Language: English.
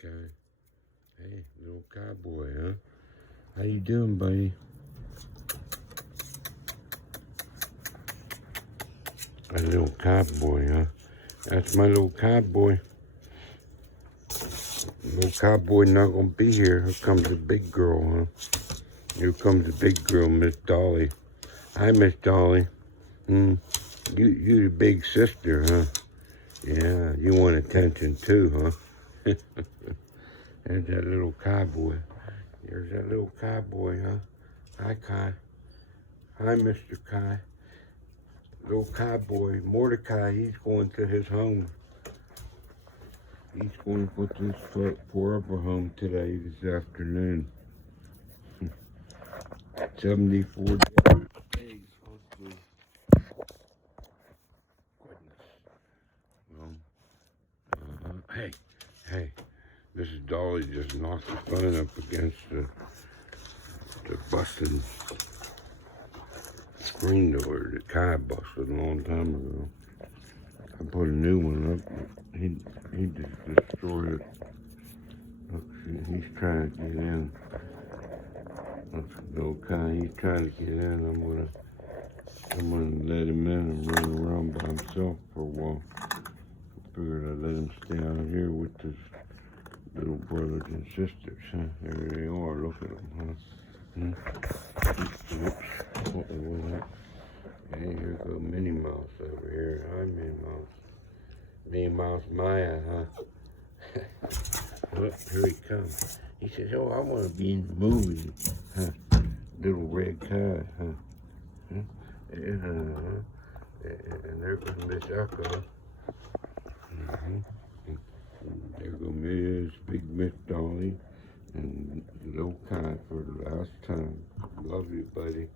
Kai. Hey, little cowboy, huh? How you doing, buddy? A little cowboy, huh? That's my little cowboy. Little cowboy not gonna be here. Here comes the big girl, huh? Here comes the big girl, Miss Dolly. Hi, Miss Dolly. You the big sister, huh? Yeah, you want attention too, huh? There's that little cowboy. There's that little cowboy, huh? Hi, Kai. Hi, Mr. Kai. Little cowboy, Mordecai, he's going to his home. He's going to put this forever home today, this afternoon. 74 days, hopefully. Goodness. Well, hey. Mrs. Dolly just knocked the phone up against the busted screen door that Kai busted a long time ago. I put a new one up. He just destroyed it. Look, see, he's trying to get in. That's little Kai. He's trying to get in. I'm gonna let him in and run around by himself for a while. I figured I'd let him stay out here with his little brothers and sisters, huh? There they are. Look at them, huh? Oops. Hey, here goes Minnie Mouse over here. Hi, Minnie Mouse. Minnie Mouse Maya, huh? Look, here he comes. He says, oh, I want to be in the movie, huh? Little red car, huh? And there goes Miss Echo. There goes Miss Big Miss Dolly and little Kai for the last time. Love you, buddy.